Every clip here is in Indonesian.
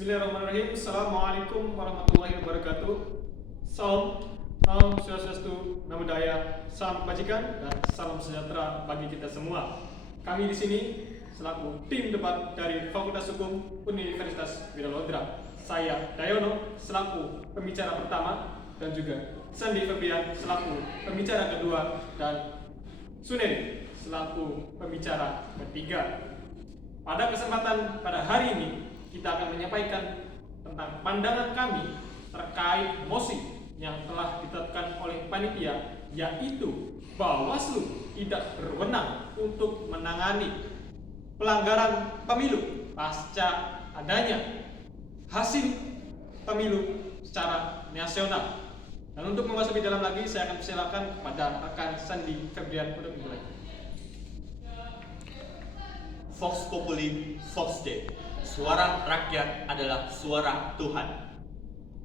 Bismillahirrahmanirrahim. Assalamualaikum warahmatullahi wabarakatuh. Salam, Om Swastiastu, Namo Buddhaya, salam kebajikan dan salam sejahtera bagi kita semua. Kami di sini selaku tim debat dari Fakultas Hukum Universitas Wiralodra. Saya Dayono selaku pembicara pertama dan juga Sandi Febrian selaku pembicara kedua dan Suneri selaku pembicara ketiga. Pada kesempatan pada hari ini kita akan menyampaikan tentang pandangan kami terkait mosi yang telah ditetapkan oleh panitia, yaitu Bawaslu tidak berwenang untuk menangani pelanggaran pemilu pasca adanya hasil pemilu secara nasional. Dan untuk membahas lebih dalam lagi, saya akan persilakan kepada rekan Sandi Febrian untuk dimulai. Vox Populi, Vox Dei. Suara rakyat adalah suara Tuhan.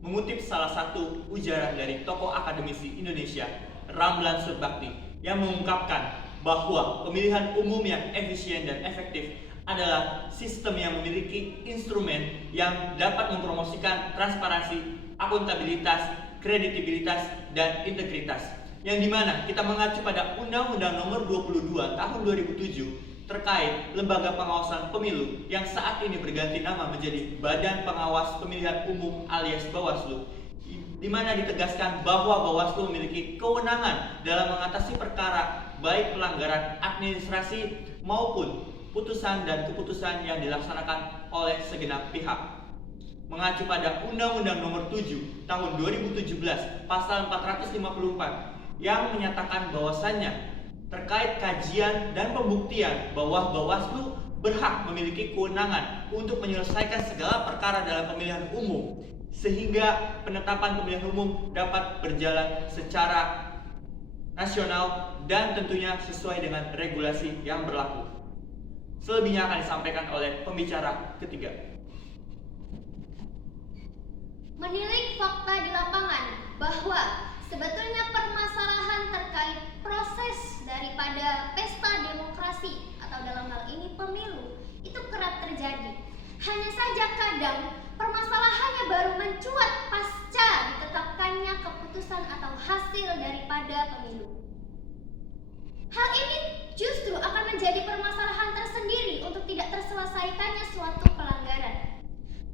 Mengutip salah satu ujaran dari tokoh akademisi Indonesia, Ramlan Surbakti, yang mengungkapkan bahwa pemilihan umum yang efisien dan efektif adalah sistem yang memiliki instrumen yang dapat mempromosikan transparansi, akuntabilitas, kredibilitas, dan integritas. Yang dimana kita mengacu pada Undang-Undang Nomor 22 Tahun 2007 terkait lembaga pengawasan pemilu yang saat ini berganti nama menjadi Badan Pengawas Pemilihan Umum alias Bawaslu, di mana ditegaskan bahwa Bawaslu memiliki kewenangan dalam mengatasi perkara baik pelanggaran administrasi maupun putusan dan keputusan yang dilaksanakan oleh segenap pihak. Mengacu pada Undang-Undang Nomor 7 Tahun 2017 Pasal 454 yang menyatakan bahwasannya terkait kajian dan pembuktian bahwa Bawaslu berhak memiliki kewenangan untuk menyelesaikan segala perkara dalam pemilihan umum, sehingga penetapan pemilihan umum dapat berjalan secara nasional dan tentunya sesuai dengan regulasi yang berlaku. Selebihnya akan disampaikan oleh pembicara ketiga. Menilik fakta di lapangan bahwa sebetulnya permasalahan terkait proses daripada pesta demokrasi atau dalam hal ini pemilu itu kerap terjadi. Hanya saja kadang permasalahannya baru mencuat pasca ditetapkannya keputusan atau hasil daripada pemilu. Hal ini justru akan menjadi permasalahan tersendiri untuk tidak terselesaikannya suatu pelanggaran.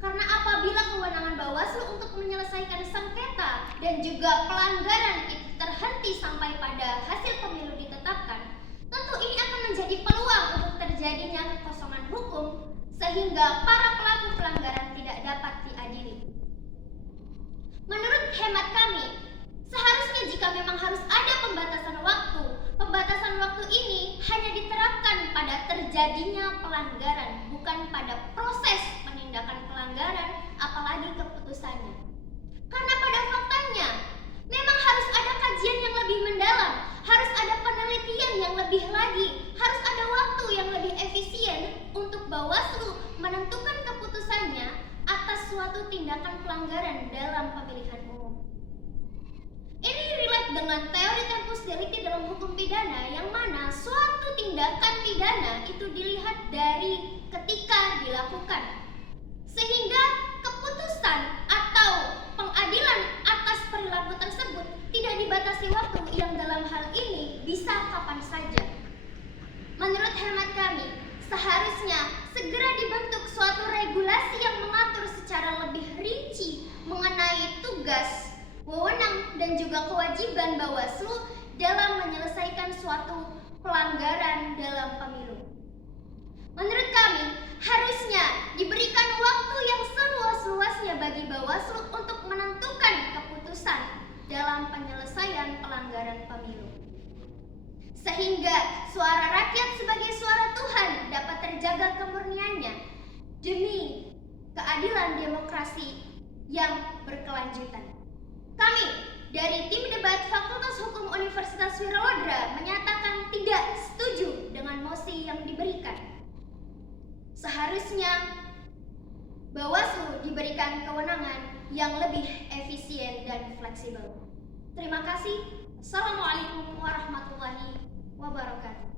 Karena apabila kewenangan Bawaslu untuk menyelesaikan sengketa dan juga pelanggaran itu terhenti sampai pada hasil pemilu ditetapkan, tentu ini akan menjadi peluang untuk terjadinya kekosongan hukum sehingga para pelaku pelanggaran tidak dapat diadili. Menurut hemat kami, seharusnya jika memang harus ada pembatasan waktu ini hanya diterapkan pada terjadinya pelanggaran, bukan pada proses penindakan pelanggaran, apalagi keputusannya. Karena pada faktanya, memang harus ada kajian yang lebih mendalam, harus ada penelitian yang lebih lagi, harus ada waktu yang lebih efisien untuk Bawaslu menentukan keputusannya atas suatu tindakan pelanggaran dalam pemilihan umum. Ini relate dengan teori tempus delicti dalam hukum pidana, yang mana suatu tindakan pidana itu dilihat dari ketika dilakukan, sehingga keputusan atau pengadilan atas perilaku tersebut tidak dibatasi waktu, yang dalam hal ini bisa kapan saja. Menurut hemat kami, seharusnya segera dibentuk suatu regulasi yang mengatur secara lebih rinci mengenai tugas, wewenang, dan juga kewajiban Bawaslu dalam menyelesaikan suatu pelanggaran dalam pemilu. Menurut kami, harusnya diberikan waktu yang seluas-luasnya bagi Bawaslu untuk menentukan keputusan dalam penyelesaian pelanggaran pemilu, sehingga suara rakyat sebagai suara Tuhan dapat terjaga kemurniannya demi keadilan demokrasi yang berkelanjutan. Kami dari tim debat Fakultas Hukum Universitas Wiralodra menyatakan tidak setuju dengan mosi yang diberikan. Seharusnya Bawaslu diberikan kewenangan yang lebih efisien dan fleksibel. Terima kasih. Assalamualaikum warahmatullahi wabarakatuh.